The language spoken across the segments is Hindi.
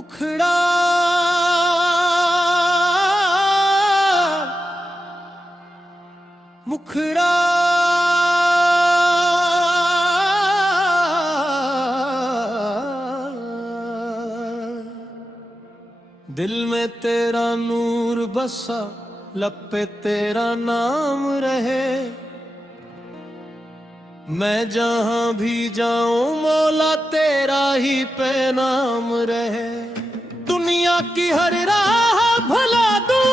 मुखड़ा मुखड़ा दिल में तेरा नूर बसा, लब पे तेरा नाम रहे। मैं जहां भी जाऊं मौला तेरा ही पैनाम रहे। दुनिया की हर राह भुला दूं,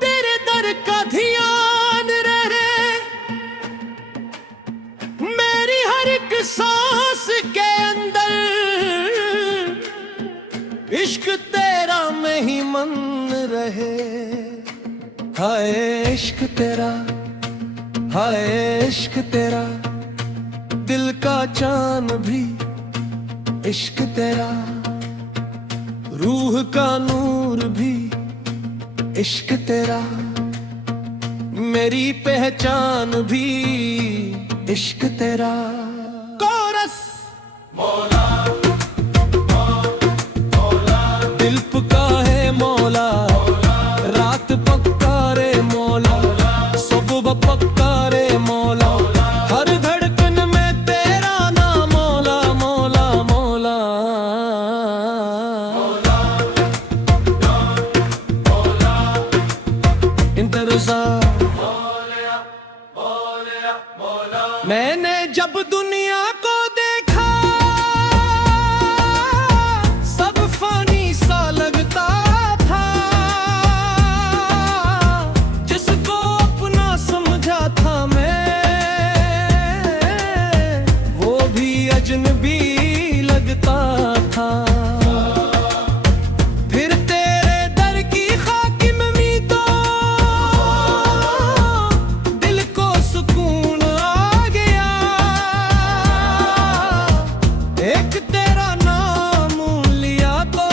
तेरे दर का ध्यान रहे। मेरी हर एक सांस के अंदर इश्क तेरा में ही मन रहे। हाय इश्क तेरा, हाय इश्क तेरा, दिल का चान भी इश्क तेरा, रूह का नूर भी इश्क तेरा, मेरी पहचान भी इश्क तेरा। कोरस मौला दिल पुकारे मौला, रात पकारे मौला, सुबह पकारे मौला, हर धड़कन में तेरा नाम मौला मौला मौला। इंतज़ार मैंने जब दुनिया को देखा, सब फानी सा लगता था। जिसको अपना समझा था मैं, वो भी अजनबी लगता था। फिर तेरे दर की खाकी में तो दिल को सुकून आ गया। एक तेरा नाम लिया तो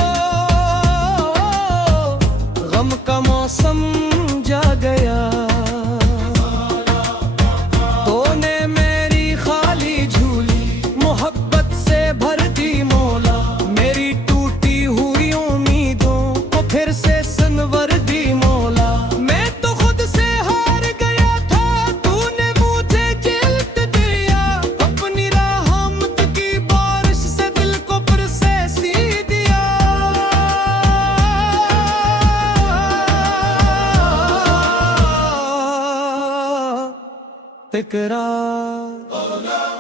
गम का मौसम जा गया। तूने मेरी खाली झूली मोहब्बत से भर दी मौला, मेरी टूटी हुई उम्मीदों को फिर से संवर दी मौला। मैं तो खुद से हार गया था, तूने मुझे जिल्द दिया। अपनी रहमत की बारिश से दिल को फिर से सी दिया। इकरार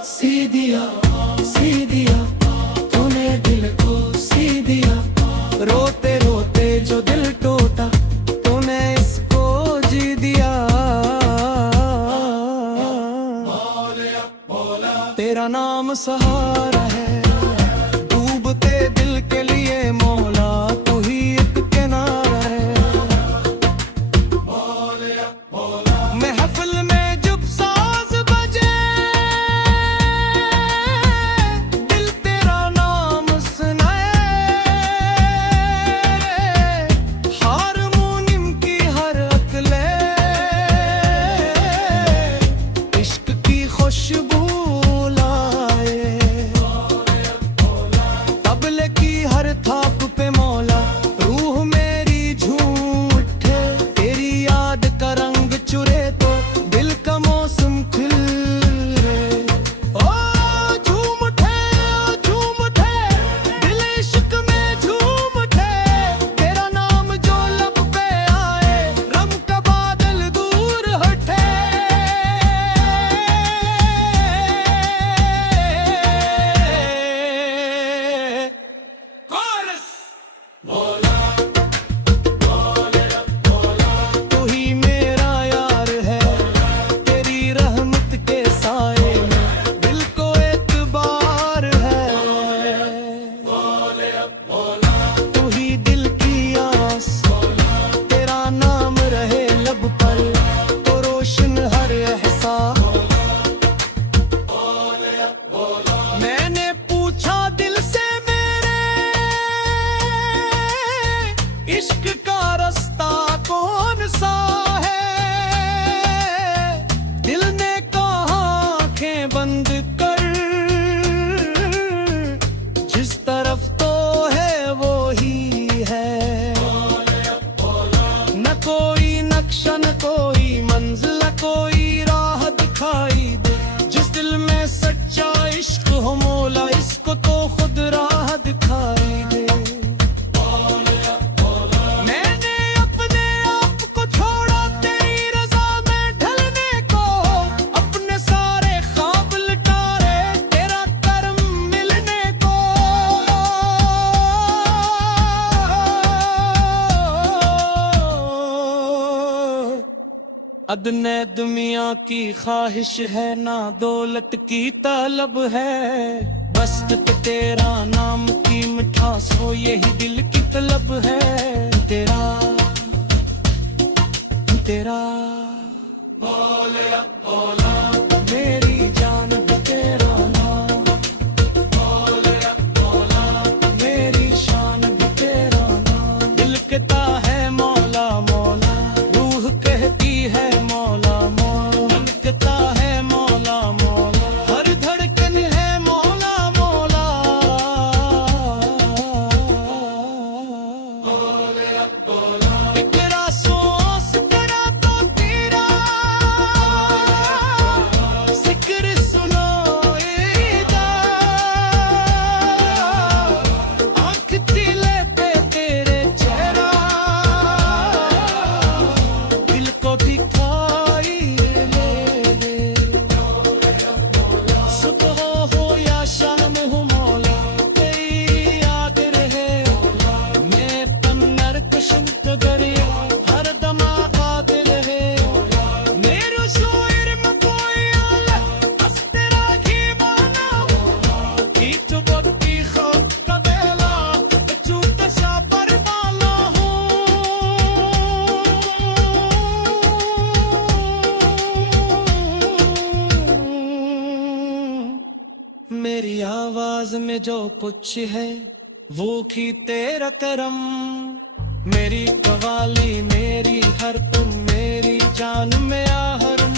सी दिया तूने दिल को सी दिया। रोते रोते जो दिल टूटा, तूने इसको जी दिया। तेरा नाम सहारा है डूबते दिल के लिए मौला, तू ही एक किनारा है। महफिल में जब साज बजे, दिल तेरा नाम सुनाए। हारमोनियम की हर अकले इश्क की खुशबू लाए। तबले की हर थाप पे अदने दुनिया की ख्वाहिश है ना दौलत की तलब है, बस तेरा नाम की मिठास हो यही दिल की तलब है। तेरा तेरा बोला मेरी जान भी तेरा नाम, बोला मेरी शान भी तेरा नाम। दिल कहता है मौला मौला, रूह कहती है मौला मौला, मन कहता है मौला मौला, हर धड़कन है मौला मौला। इकरा सोस करा तो तेरा, जिक्र सुनो ईदा, आँख दिले पे तेरे चेहरा, दिल को दिखाई ले। सुबह हो या शाम हो मौला, तेरी याद रहे। मैं पन्नर कुशंत गरिया हर दमा आत रहे। मेरो शोर में कोई आला बस तेरा ही माना, की तो बक्की खौफ का बेला चूत सा पर माला हूँ। मेरी आवाज में जो कुछ है वो ही तेरा करम, मेरी कवाली मेरी हर तुम मेरी जान में आहरम।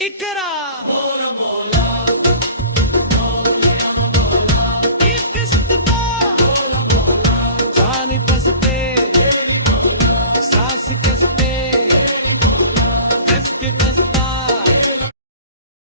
इकरा